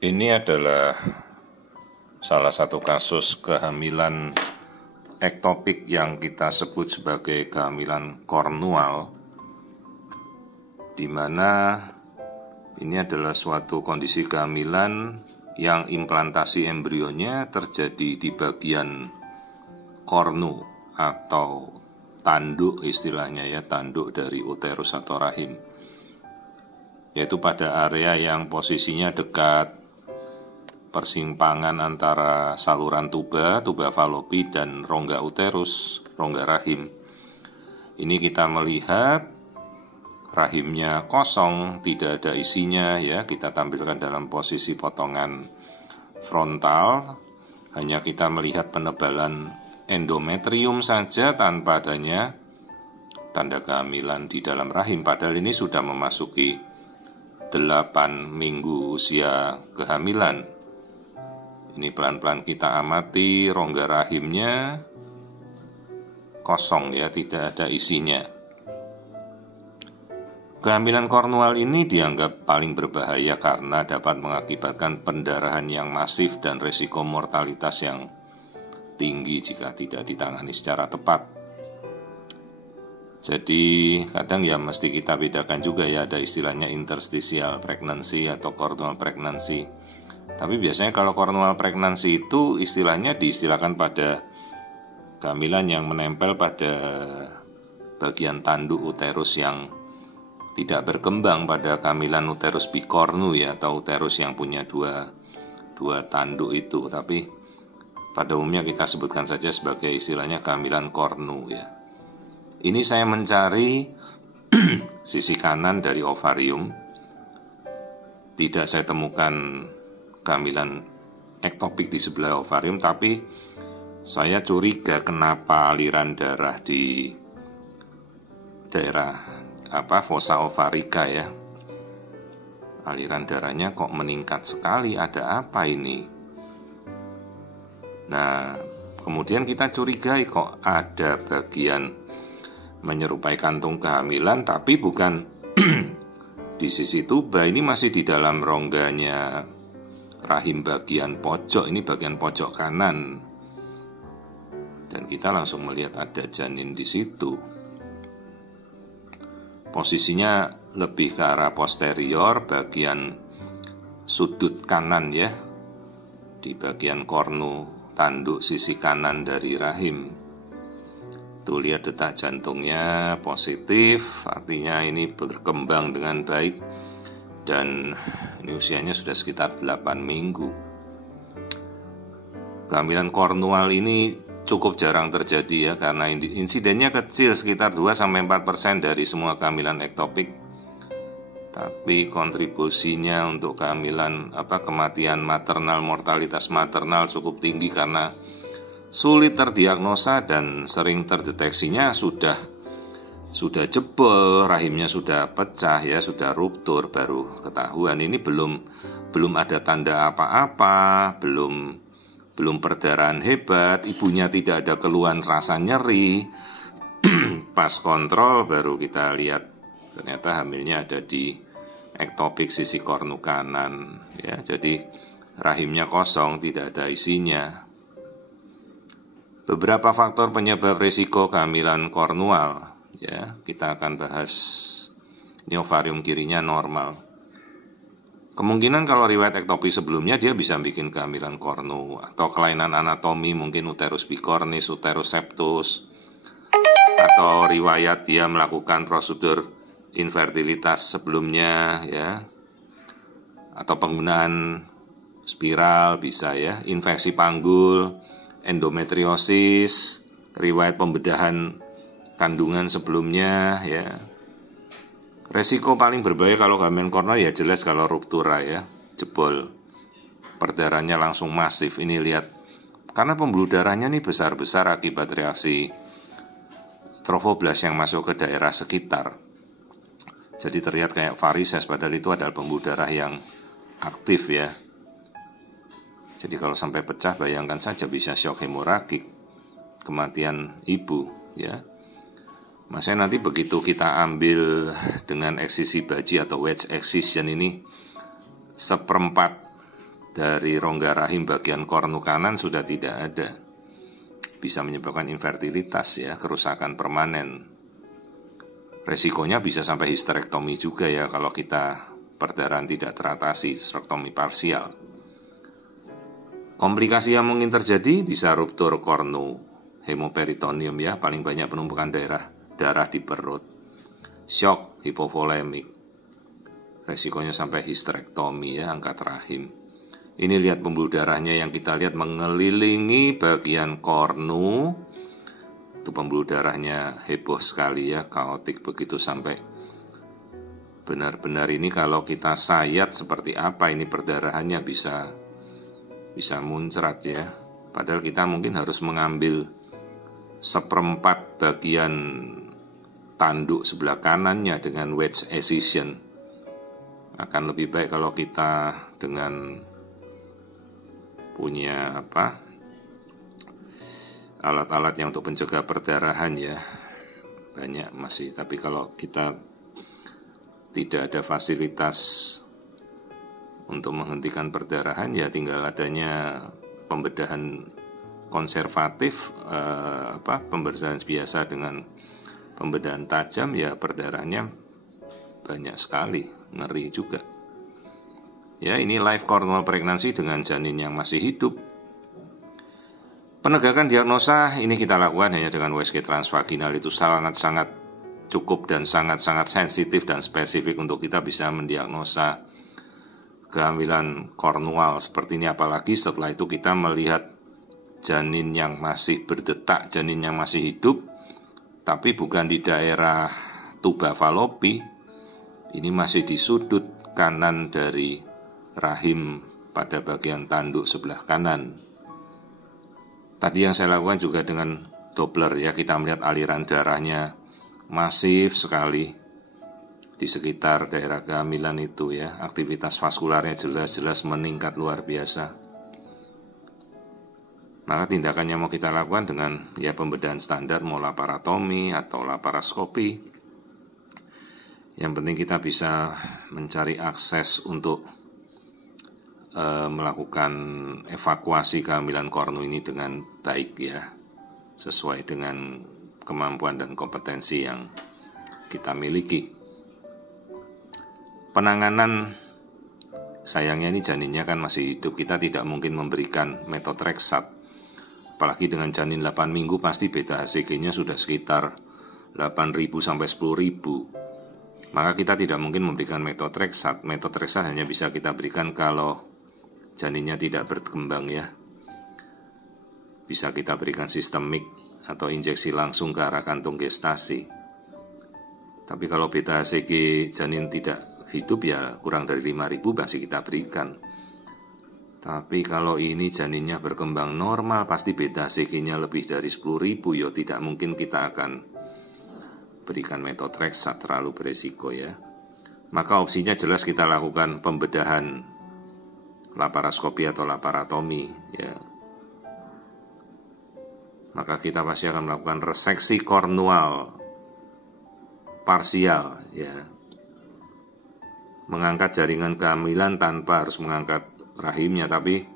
Ini adalah salah satu kasus kehamilan ektopik yang kita sebut sebagai kehamilan kornual, di mana ini adalah suatu kondisi kehamilan yang implantasi embrionya terjadi di bagian kornu atau tanduk, istilahnya ya, tanduk dari uterus atau rahim, yaitu pada area yang posisinya dekat persimpangan antara saluran tuba falopi dan rongga uterus, rongga rahim. Ini kita melihat rahimnya kosong, tidak ada isinya ya. Kita tampilkan dalam posisi potongan frontal. Hanya kita melihat penebalan endometrium saja tanpa adanya tanda kehamilan di dalam rahim. Padahal ini sudah memasuki 8 minggu usia kehamilan. Ini pelan-pelan kita amati rongga rahimnya kosong ya, tidak ada isinya. Kehamilan kornual ini dianggap paling berbahaya karena dapat mengakibatkan pendarahan yang masif dan risiko mortalitas yang tinggi jika tidak ditangani secara tepat. Jadi kadang ya mesti kita bedakan juga ya, ada istilahnya interstitial pregnancy atau cornual pregnancy. Tapi biasanya kalau cornual pregnancy itu istilahnya diistilahkan pada kehamilan yang menempel pada bagian tanduk uterus yang tidak berkembang pada kehamilan uterus bikornu ya, atau uterus yang punya dua tanduk itu. Tapi pada umumnya kita sebutkan saja sebagai istilahnya kehamilan kornu ya. Ini saya mencari sisi kanan dari ovarium. Tidak saya temukan kehamilan ektopik di sebelah ovarium, tapi saya curiga kenapa aliran darah di daerah fossa ovarica ya, aliran darahnya kok meningkat sekali, ada apa ini? Nah, kemudian kita curigai kok ada bagian menyerupai kantung kehamilan, tapi bukan di sisi tuba, ini masih di dalam rongganya rahim bagian pojok, ini bagian pojok kanan. Dan kita langsung melihat ada janin di situ. Posisinya lebih ke arah posterior, bagian sudut kanan ya, di bagian kornu tanduk sisi kanan dari rahim. Tuh lihat detak jantungnya positif, artinya ini berkembang dengan baik. Dan ini usianya sudah sekitar 8 minggu. Kehamilan kornual ini cukup jarang terjadi ya, karena insidennya kecil, sekitar 2-4% dari semua kehamilan ektopik. Tapi kontribusinya untuk kehamilan kematian maternal, mortalitas maternal cukup tinggi karena sulit terdiagnosa dan sering terdeteksinya sudah jebol, rahimnya sudah pecah ya, sudah ruptur, baru ketahuan. Ini belum ada tanda apa-apa, belum perdarahan hebat, ibunya tidak ada keluhan rasa nyeri. Pas kontrol baru kita lihat ternyata hamilnya ada di ektopik sisi kornu kanan ya. Jadi rahimnya kosong, tidak ada isinya. Beberapa faktor penyebab risiko kehamilan kornual ya, kita akan bahas. Ini ovarium kirinya normal. Kemungkinan kalau riwayat ektopik sebelumnya dia bisa bikin kehamilan kornu, atau kelainan anatomi, mungkin uterus bicornis, uterus septus, atau riwayat dia melakukan prosedur infertilitas sebelumnya ya, atau penggunaan spiral bisa ya, infeksi panggul, endometriosis, riwayat pembedahan kandungan sebelumnya ya. Resiko paling berbahaya kalau kehamilan kornual ya jelas kalau ruptura ya, jebol, perdarahannya langsung masif. Ini lihat, karena pembuluh darahnya nih besar-besar akibat reaksi trofoblas yang masuk ke daerah sekitar. Jadi terlihat kayak varises, padahal itu adalah pembuluh darah yang aktif ya. Jadi kalau sampai pecah, bayangkan saja bisa shock hemoragik, kematian ibu ya. Maksudnya nanti begitu kita ambil dengan eksisi baji atau wedge excision ini, 1/4 dari rongga rahim bagian kornu kanan sudah tidak ada. Bisa menyebabkan infertilitas ya, kerusakan permanen. Resikonya bisa sampai histerektomi juga ya kalau kita perdarahan tidak teratasi, histerektomi parsial. Komplikasi yang mungkin terjadi bisa ruptur kornu, hemoperitoneum ya, paling banyak penumpukan darah di perut, shock, hipovolemik, resikonya sampai histerektomi ya, angkat rahim. Ini lihat pembuluh darahnya yang kita lihat mengelilingi bagian kornu. Itu pembuluh darahnya heboh sekali ya, kaotik begitu sampai benar-benar ini kalau kita sayat seperti apa ini perdarahannya bisa muncrat ya. Padahal kita mungkin harus mengambil 1/4 bagian tanduk sebelah kanannya dengan wedge excision. Akan lebih baik kalau kita dengan punya alat-alat yang untuk mencegah perdarahan ya, banyak masih. Tapi kalau kita tidak ada fasilitas untuk menghentikan perdarahan ya tinggal adanya pembedahan konservatif, pembedahan biasa dengan pembedahan tajam ya, perdarahannya banyak sekali, ngeri juga. Ya, ini live corneal pregnancy dengan janin yang masih hidup. Penegakan diagnosa ini kita lakukan hanya dengan USG transvaginal, itu sangat-sangat cukup dan sangat-sangat sensitif dan spesifik untuk kita bisa mendiagnosa kehamilan kornual seperti ini. Apalagi setelah itu kita melihat janin yang masih berdetak, janin yang masih hidup, tapi bukan di daerah tuba falopi, ini masih di sudut kanan dari rahim pada bagian tanduk sebelah kanan. Tadi yang saya lakukan juga dengan Doppler ya, kita melihat aliran darahnya masif sekali di sekitar daerah kehamilan itu ya, aktivitas vaskularnya jelas-jelas meningkat luar biasa. Maka tindakan yang mau kita lakukan dengan ya pembedahan standar, mau laparotomi atau laparoskopi. Yang penting kita bisa mencari akses untuk melakukan evakuasi kehamilan kornu ini dengan baik ya, sesuai dengan kemampuan dan kompetensi yang kita miliki. Penanganan, sayangnya ini janinnya kan masih hidup, kita tidak mungkin memberikan metotrexat. Apalagi dengan janin 8 minggu pasti beta HCG-nya sudah sekitar 8.000 sampai 10.000. Maka kita tidak mungkin memberikan metotrexat. Metotrexat hanya bisa kita berikan kalau janinnya tidak berkembang ya. Bisa kita berikan sistemik atau injeksi langsung ke arah kantung gestasi. Tapi kalau beta HCG janin tidak hidup ya kurang dari 5.000 masih kita berikan. Tapi kalau ini janinnya berkembang normal, pasti beta HCG-nya lebih dari 10.000, ya tidak mungkin kita akan berikan metotrexat, terlalu beresiko ya. Maka opsinya jelas kita lakukan pembedahan laparoskopi atau laparotomi ya. Maka kita pasti akan melakukan reseksi kornual parsial ya, mengangkat jaringan kehamilan tanpa harus mengangkat rahimnya, tapi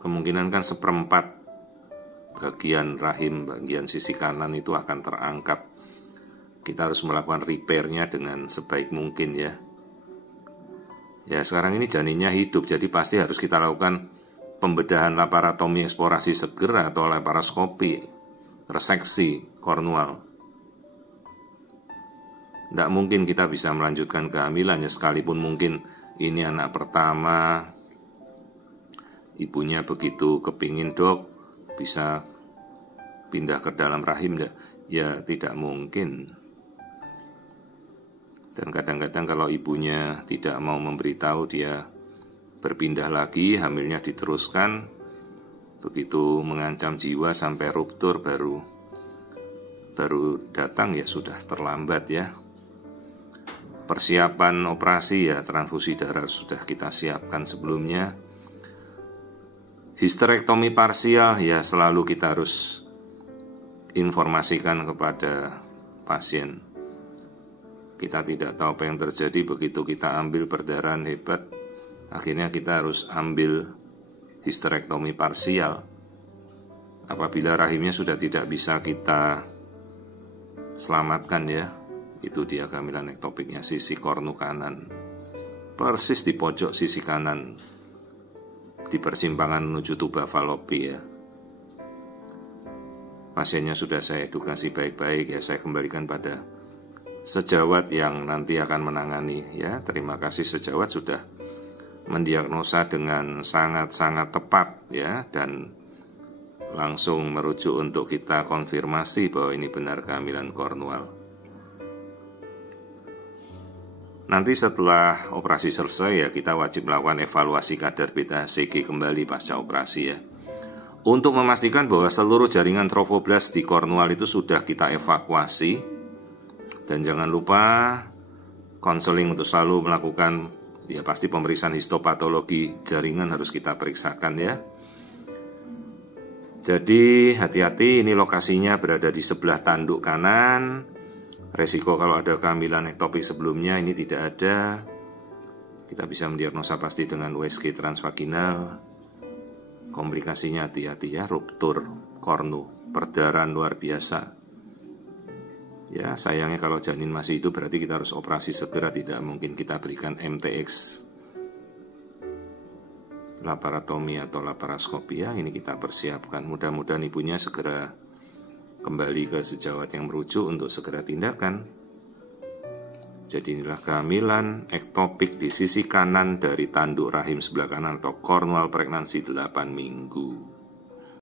kemungkinan kan 1/4 bagian rahim, bagian sisi kanan itu akan terangkat. Kita harus melakukan repairnya dengan sebaik mungkin ya. Ya sekarang ini janinnya hidup, jadi pasti harus kita lakukan pembedahan laparotomi eksplorasi segera atau laparoskopi, reseksi kornual. Tidak mungkin kita bisa melanjutkan kehamilannya, sekalipun mungkin ini anak pertama, ibunya begitu kepingin dok bisa pindah ke dalam rahim, ya tidak mungkin. Dan kadang-kadang kalau ibunya tidak mau memberitahu, dia berpindah lagi, hamilnya diteruskan, begitu mengancam jiwa sampai ruptur baru datang ya sudah terlambat ya. Persiapan operasi ya, transfusi darah sudah kita siapkan sebelumnya. Histerektomi parsial ya selalu kita harus informasikan kepada pasien. Kita tidak tahu apa yang terjadi begitu kita ambil perdarahan hebat, Akhirnya kita harus ambil histerektomi parsial. Apabila rahimnya sudah tidak bisa kita selamatkan ya, itu dia kehamilan ektopiknya sisi kornu kanan, persis di pojok sisi kanan, di persimpangan menuju tuba falopi ya. Pasiennya sudah saya edukasi baik-baik ya, saya kembalikan pada sejawat yang nanti akan menangani ya. Terima kasih sejawat sudah mendiagnosa dengan sangat-sangat tepat ya, dan langsung merujuk untuk kita konfirmasi bahwa ini benar kehamilan kornual. Nanti setelah operasi selesai ya, kita wajib melakukan evaluasi kadar beta HCG kembali pasca operasi ya, untuk memastikan bahwa seluruh jaringan trofoblast di kornual itu sudah kita evakuasi. Dan jangan lupa konseling untuk selalu melakukan ya, pasti pemeriksaan histopatologi jaringan harus kita periksakan ya. Jadi hati-hati, ini lokasinya berada di sebelah tanduk kanan. Resiko kalau ada kehamilan ektopik sebelumnya ini tidak ada. Kita bisa mendiagnosa pasti dengan USG transvaginal. Komplikasinya hati-hati ya, ruptur kornu, perdarahan luar biasa. Ya sayangnya kalau janin masih hidup berarti kita harus operasi segera, tidak mungkin kita berikan MTX, laparotomi atau laparoskopi ya. Ini kita persiapkan, mudah-mudahan ibunya segera kembali ke sejawat yang merujuk untuk segera tindakan. Jadi inilah kehamilan ektopik di sisi kanan dari tanduk rahim sebelah kanan atau cornual pregnancy 8 minggu.